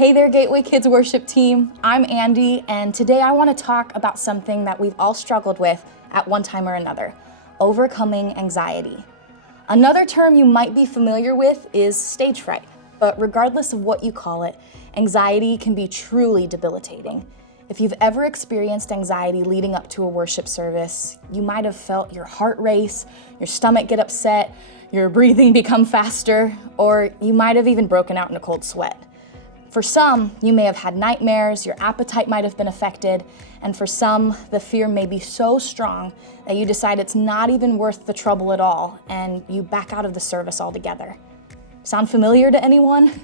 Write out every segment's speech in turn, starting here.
Hey there, Gateway Kids Worship Team. I'm Andy, and today I want to talk about something that we've all struggled with at one time or another: overcoming anxiety. Another term you might be familiar with is stage fright, but regardless of what you call it, anxiety can be truly debilitating. If you've ever experienced anxiety leading up to a worship service, you might have felt your heart race, your stomach get upset, your breathing become faster, or you might have even broken out in a cold sweat. For some, you may have had nightmares, your appetite might have been affected, and for some, the fear may be so strong that you decide it's not even worth the trouble at all, and you back out of the service altogether. Sound familiar to anyone?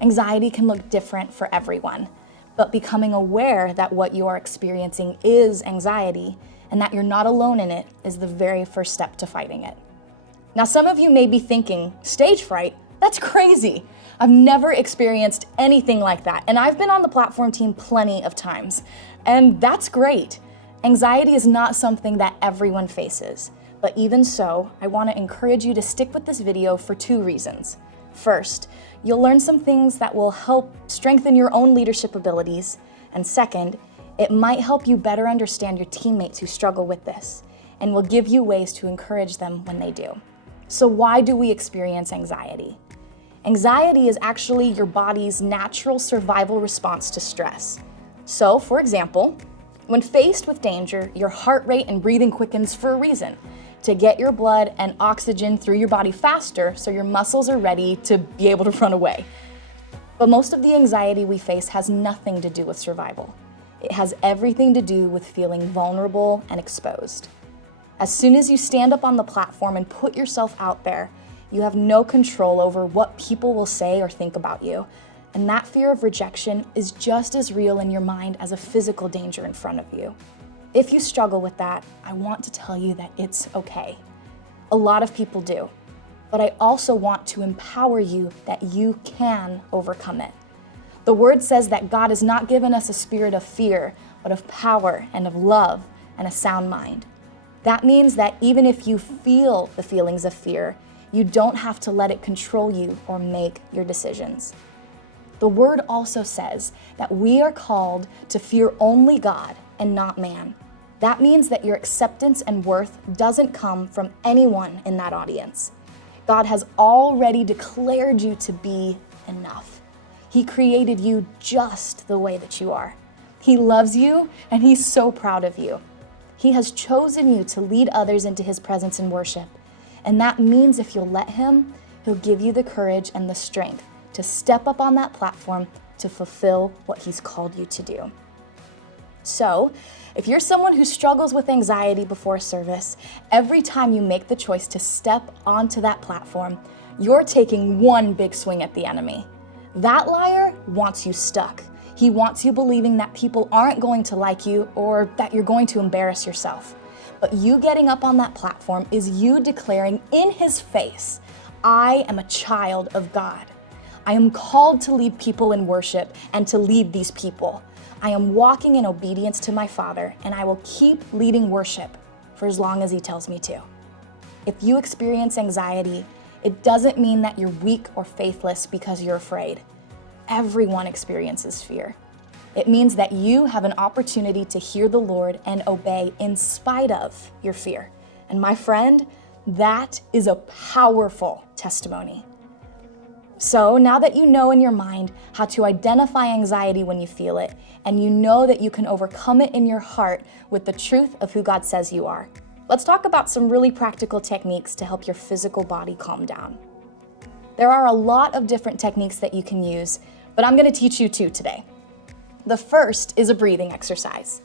Anxiety can look different for everyone, but becoming aware that what you are experiencing is anxiety and that you're not alone in it is the very first step to fighting it. Now, some of you may be thinking, stage fright? That's crazy. I've never experienced anything like that, and I've been on the platform team plenty of times, and that's great. Anxiety is not something that everyone faces, but even so, I want to encourage you to stick with this video for two reasons. First, you'll learn some things that will help strengthen your own leadership abilities, and second, it might help you better understand your teammates who struggle with this, and will give you ways to encourage them when they do. So why do we experience anxiety? Anxiety is actually your body's natural survival response to stress. So, for example, when faced with danger, your heart rate and breathing quickens for a reason: to get your blood and oxygen through your body faster so your muscles are ready to be able to run away. But most of the anxiety we face has nothing to do with survival. It has everything to do with feeling vulnerable and exposed. As soon as you stand up on the platform and put yourself out there, you have no control over what people will say or think about you. And that fear of rejection is just as real in your mind as a physical danger in front of you. If you struggle with that, I want to tell you that it's okay. A lot of people do. But I also want to empower you that you can overcome it. The word says that God has not given us a spirit of fear, but of power and of love and a sound mind. That means that even if you feel the feelings of fear, you don't have to let it control you or make your decisions. The word also says that we are called to fear only God and not man. That means that your acceptance and worth doesn't come from anyone in that audience. God has already declared you to be enough. He created you just the way that you are. He loves you, and He's so proud of you. He has chosen you to lead others into His presence in worship. And that means if you'll let Him, He'll give you the courage and the strength to step up on that platform to fulfill what He's called you to do. So, if you're someone who struggles with anxiety before service, every time you make the choice to step onto that platform, you're taking one big swing at the enemy. That liar wants you stuck. He wants you believing that people aren't going to like you or that you're going to embarrass yourself. But you getting up on that platform is you declaring in His face, I am a child of God. I am called to lead people in worship and to lead these people. I am walking in obedience to my Father, and I will keep leading worship for as long as He tells me to. If you experience anxiety, it doesn't mean that you're weak or faithless because you're afraid. Everyone experiences fear. It means that you have an opportunity to hear the Lord and obey in spite of your fear. And my friend, that is a powerful testimony. So now that you know in your mind how to identify anxiety when you feel it, and you know that you can overcome it in your heart with the truth of who God says you are, let's talk about some really practical techniques to help your physical body calm down. There are a lot of different techniques that you can use, but I'm going to teach you two today. The first is a breathing exercise.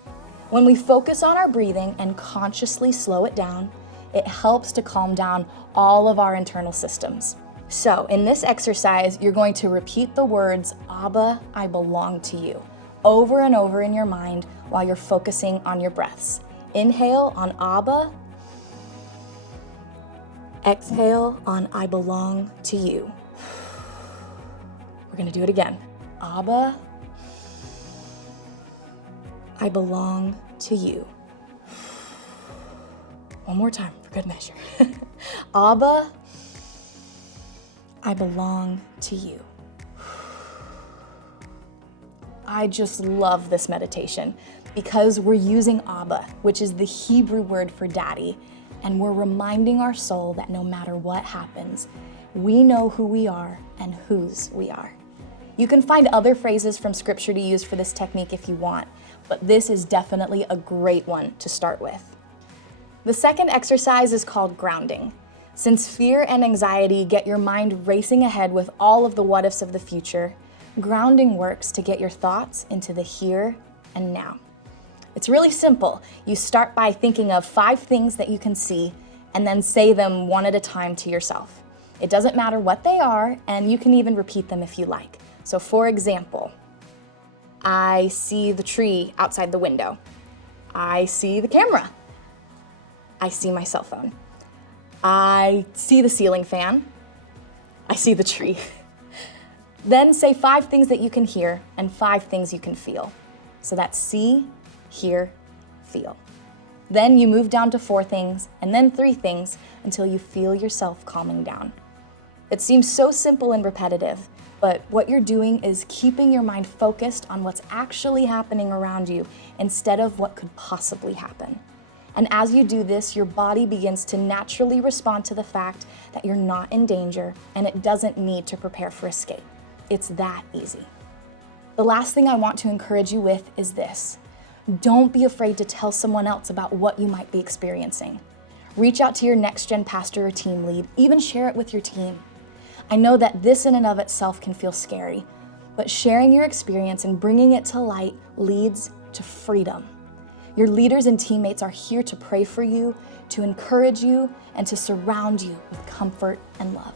When we focus on our breathing and consciously slow it down, it helps to calm down all of our internal systems. So in this exercise, you're going to repeat the words, Abba, I belong to you, over and over in your mind while you're focusing on your breaths. Inhale on Abba. Exhale on I belong to you. We're going to do it again. Abba, I belong to you. One more time for good measure. Abba, I belong to you. I just love this meditation because we're using Abba, which is the Hebrew word for daddy, and we're reminding our soul that no matter what happens, we know who we are and whose we are. You can find other phrases from scripture to use for this technique if you want, but this is definitely a great one to start with. The second exercise is called grounding. Since fear and anxiety get your mind racing ahead with all of the what-ifs of the future, grounding works to get your thoughts into the here and now. It's really simple. You start by thinking of 5 things that you can see and then say them one at a time to yourself. It doesn't matter what they are, and you can even repeat them if you like. So for example, I see the tree outside the window. I see the camera. I see my cell phone. I see the ceiling fan. I see the tree. Then say 5 things that you can hear and 5 things you can feel. So that's see, hear, feel. Then you move down to 4 things and then 3 things until you feel yourself calming down. It seems so simple and repetitive, but what you're doing is keeping your mind focused on what's actually happening around you instead of what could possibly happen. And as you do this, your body begins to naturally respond to the fact that you're not in danger and it doesn't need to prepare for escape. It's that easy. The last thing I want to encourage you with is this. Don't be afraid to tell someone else about what you might be experiencing. Reach out to your next-gen pastor or team lead, even share it with your team. I know that this in and of itself can feel scary, but sharing your experience and bringing it to light leads to freedom. Your leaders and teammates are here to pray for you, to encourage you, and to surround you with comfort and love.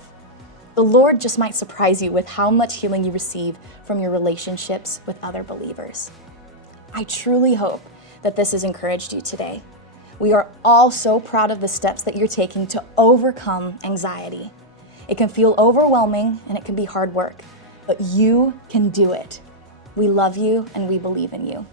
The Lord just might surprise you with how much healing you receive from your relationships with other believers. I truly hope that this has encouraged you today. We are all so proud of the steps that you're taking to overcome anxiety. It can feel overwhelming and it can be hard work, but you can do it. We love you and we believe in you.